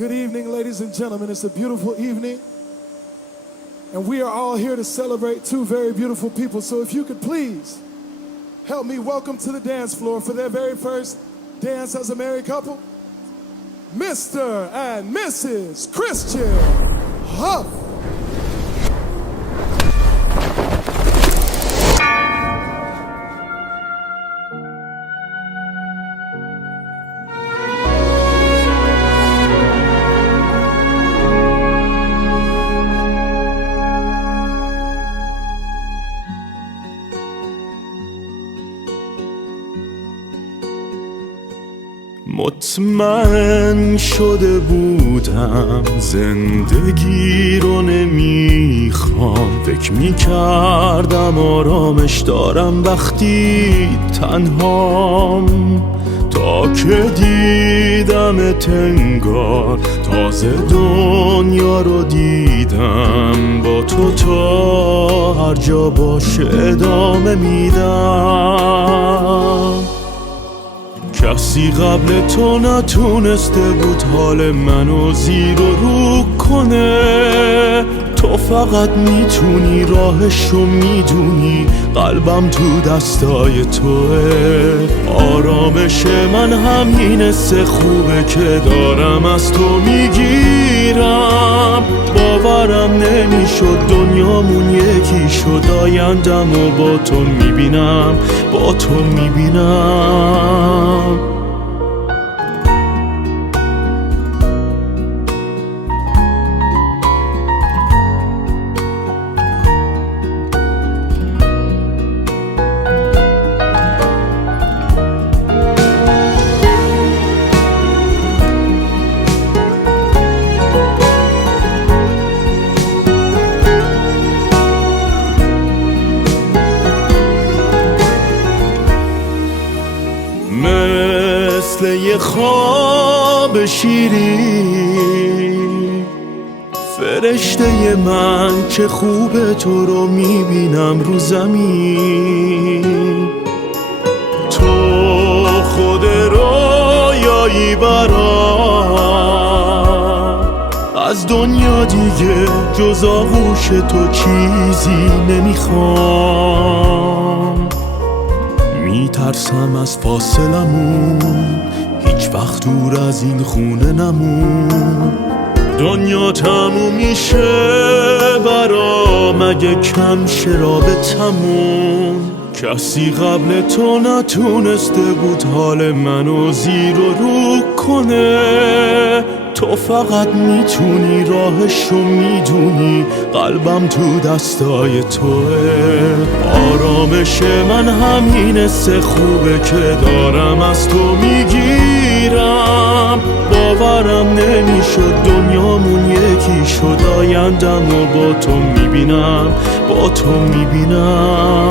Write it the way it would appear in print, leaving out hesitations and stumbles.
Good evening, ladies and gentlemen. It's a beautiful evening. And we are all here to celebrate two very beautiful people. So if you could please help me welcome to the dance floor for their very first dance as a married couple, Mr. and Mrs. Christian Huff. مطمئن شده بودم زندگی رو نمیخوام، فکر میکردم آرامش دارم وقتی تنهام، تا که دیدم تنگار تازه دنیا رو دیدم، با تو تا هر جا باشه ادامه میدم. کسی قبل تو نتونسته بود حال منو زیر و رو کنه، تو فقط میتونی راهشو میدونی، قلبم تو دستای توه. آرامش من همین سه خوبه که دارم از تو میگیرم، باورم نمیشد دنیامون یکی شد، آیندم و با تو میبینم، با تو میبینم. مثل یه خواب شیرین، فرشته من که خوب تو رو میبینم رو زمین، تو خود رویایی برام، از دنیا دیگه جز آغوش تو چیزی نمیخوام. میترسم از فاصلمون، هیچ وقت دور از این خونه نمون، دنیا تموم میشه برام اگه کم شه رابطمون. کسی قبل تو نتونسته بود حال منو زیر و رو کنه، تو فقط میتونی راهشو میدونی، قلبم تو دستای توه. آرامش من همین سه خوبه که دارم از تو میگیرم، باورم نمیشد دنیامون یکی شد، آیندم و با تو میبینم، با تو میبینم.